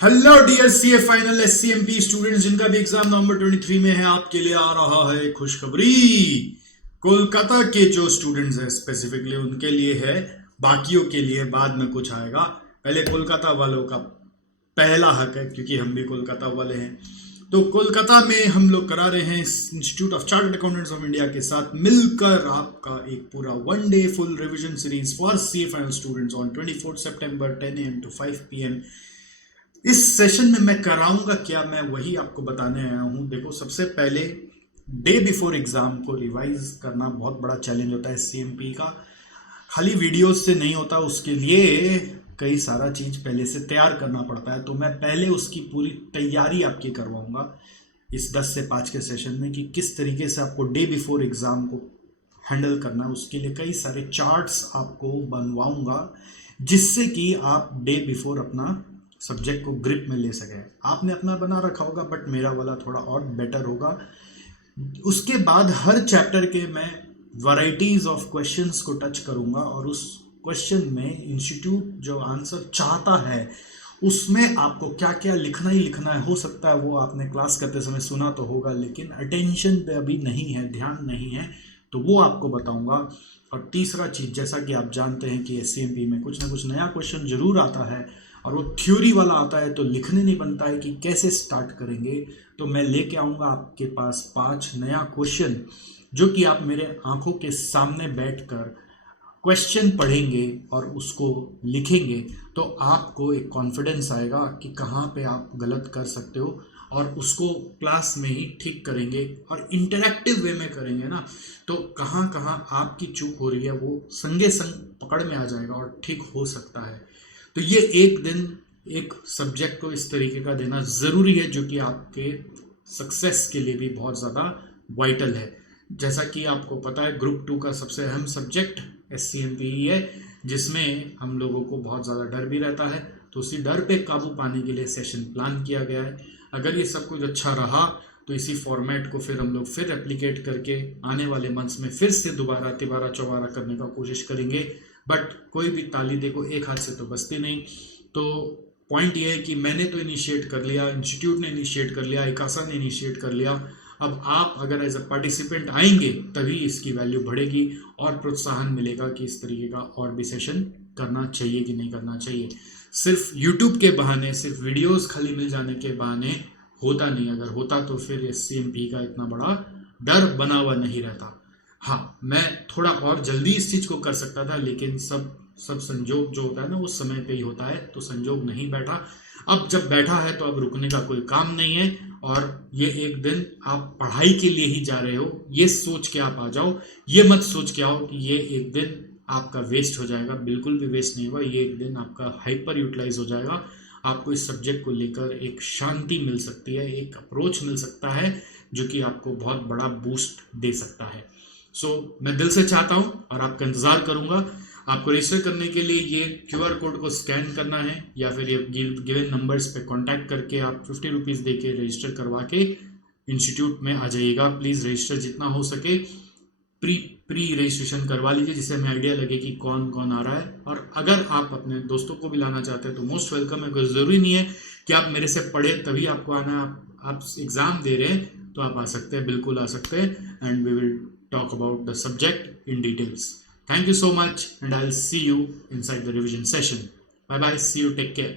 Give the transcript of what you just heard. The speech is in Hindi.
Hello dear CA final SCMP students जिनका भी एग्जाम नवंबर 23 में है, आपके लिए आ रहा है खुशखबरी। कोलकाता के जो स्टूडेंट्स हैं स्पेसिफिकली उनके लिए है, बाकियों के लिए बाद में कुछ आएगा। पहले कोलकाता वालों का पहला हक है क्योंकि हम भी कोलकाता वाले हैं। तो कोलकाता में हम लोग करा रहे हैं institute of chartered accountants of India के साथ मिलकर आपका एक पूरा one day full revision series for CA final students on 24 September 10 AM to 5 PM। इस सेशन में मैं कराऊंगा क्या, मैं वही आपको बताने आया हूं। देखो, सबसे पहले डे बिफोर एग्जाम को रिवाइज करना बहुत बड़ा चैलेंज होता है सीएमपी का। खाली वीडियोस से नहीं होता, उसके लिए कई सारा चीज पहले से तैयार करना पड़ता है। तो मैं पहले उसकी पूरी तैयारी आपकी करवाऊंगा इस 10 से 5 के सेशन में कि किस तरीके से आपको डे बिफोर एग्जाम को हैंडल करना है। उसके लिए कई सारे चार्ट्स आपको बनवाऊंगा जिससे कि आप डे बिफोर अपना सब्जेक्ट को ग्रिप में ले सके। आपने अपना बना रखा होगा बट मेरा वाला थोड़ा और बेटर होगा। उसके बाद हर चैप्टर के मैं वैरायटीज ऑफ क्वेश्चंस को टच करूंगा और उस क्वेश्चन में इंस्टीट्यूट जो आंसर चाहता है उसमें आपको क्या क्या लिखना ही लिखना है। हो सकता है वो आपने क्लास करते समय सुना तो होगा लेकिन अटेंशन पे अभी नहीं है, ध्यान नहीं है, तो वो आपको बताऊंगा। और तीसरा चीज, जैसा कि आप जानते हैं कि एससीएमपी में कुछ ना कुछ नया क्वेश्चन जरूर आता है और वो थ्योरी वाला आता है तो लिखने नहीं बनता है कि कैसे स्टार्ट करेंगे। तो मैं लेके आऊँगा आपके पास 5 नया क्वेश्चन जो कि आप मेरे आंखों के सामने बैठकर क्वेश्चन पढ़ेंगे और उसको लिखेंगे तो आपको एक कॉन्फिडेंस आएगा कि कहाँ पे आप गलत कर सकते हो और उसको क्लास में ही ठीक करेंगे। और इंटरेक्टिव वे में करेंगे ना, तो कहाँ कहाँ आपकी चूक हो रही है वो संगे संग पकड़ में आ जाएगा और ठीक हो सकता है। तो ये एक दिन एक सब्जेक्ट को इस तरीके का देना ज़रूरी है जो कि आपके सक्सेस के लिए भी बहुत ज़्यादा वाइटल है। जैसा कि आपको पता है ग्रुप 2 का सबसे अहम सब्जेक्ट एससीएमपी ही है जिसमें हम लोगों को बहुत ज़्यादा डर भी रहता है। तो उसी डर पे काबू पाने के लिए सेशन प्लान किया गया है। अगर ये सब कुछ अच्छा रहा तो इसी फॉर्मेट को फिर हम लोग फिर रेप्लिकेट करके आने वाले मंथ्स में फिर से दोबारा तिबारा चौबारा करने का कोशिश करेंगे। बट कोई भी ताली देखो एक हाथ से तो बसती नहीं। तो पॉइंट ये है कि मैंने तो इनिशिएट कर लिया, इंस्टीट्यूट ने इनिशिएट कर लिया, इकासा ने इनिशिएट कर लिया। अब आप अगर एज अ पार्टिसिपेंट आएंगे तभी इसकी वैल्यू बढ़ेगी और प्रोत्साहन मिलेगा कि इस तरीके का और भी सेशन करना चाहिए कि नहीं करना चाहिए। सिर्फ यूट्यूब के बहाने, सिर्फ वीडियोस खाली मिल जाने के बहाने होता नहीं। अगर होता तो फिर एस का इतना बड़ा डर बना हुआ नहीं रहता। हाँ, मैं थोड़ा और जल्दी इस चीज़ को कर सकता था लेकिन सब सब संजोग जो होता है ना वो समय पे ही होता है, तो संजोग नहीं बैठा। अब जब बैठा है तो अब रुकने का कोई काम नहीं है। और ये एक दिन आप पढ़ाई के लिए ही जा रहे हो ये सोच के आप आ जाओ। ये मत सोच के आओ कि ये एक दिन आपका वेस्ट हो जाएगा, बिल्कुल भी वेस्ट नहीं होगा। ये एक दिन आपका हाइपर यूटिलाइज हो जाएगा। आपको इस सब्जेक्ट को लेकर एक शांति मिल सकती है, एक अप्रोच मिल सकता है जो कि आपको बहुत बड़ा बूस्ट दे सकता है। मैं दिल से चाहता हूं और आपका इंतजार करूंगा। आपको रजिस्टर करने के लिए ये क्यूआर कोड को स्कैन करना है या फिर ये गिवन नंबर्स पे कांटेक्ट करके आप 50 रुपीज़ दे के रजिस्टर करवा के इंस्टीट्यूट में आ जाइएगा। प्लीज़ रजिस्टर जितना हो सके प्री प्री रजिस्ट्रेशन करवा लीजिए जिससे हमें आइडिया लगे कि कौन कौन आ रहा है। और अगर आप अपने दोस्तों को भी लाना चाहते हैं तो मोस्ट वेलकम है। कोई ज़रूरी नहीं है कि आप मेरे से पढ़े तभी आपको आना है। आप एग्ज़ाम दे रहे हैं तो आप आ सकते हैं, बिल्कुल आ सकते हैं। And we will talk about the subject in details. Thank you so much and I'll see you inside the revision session. Bye bye, see you, take care.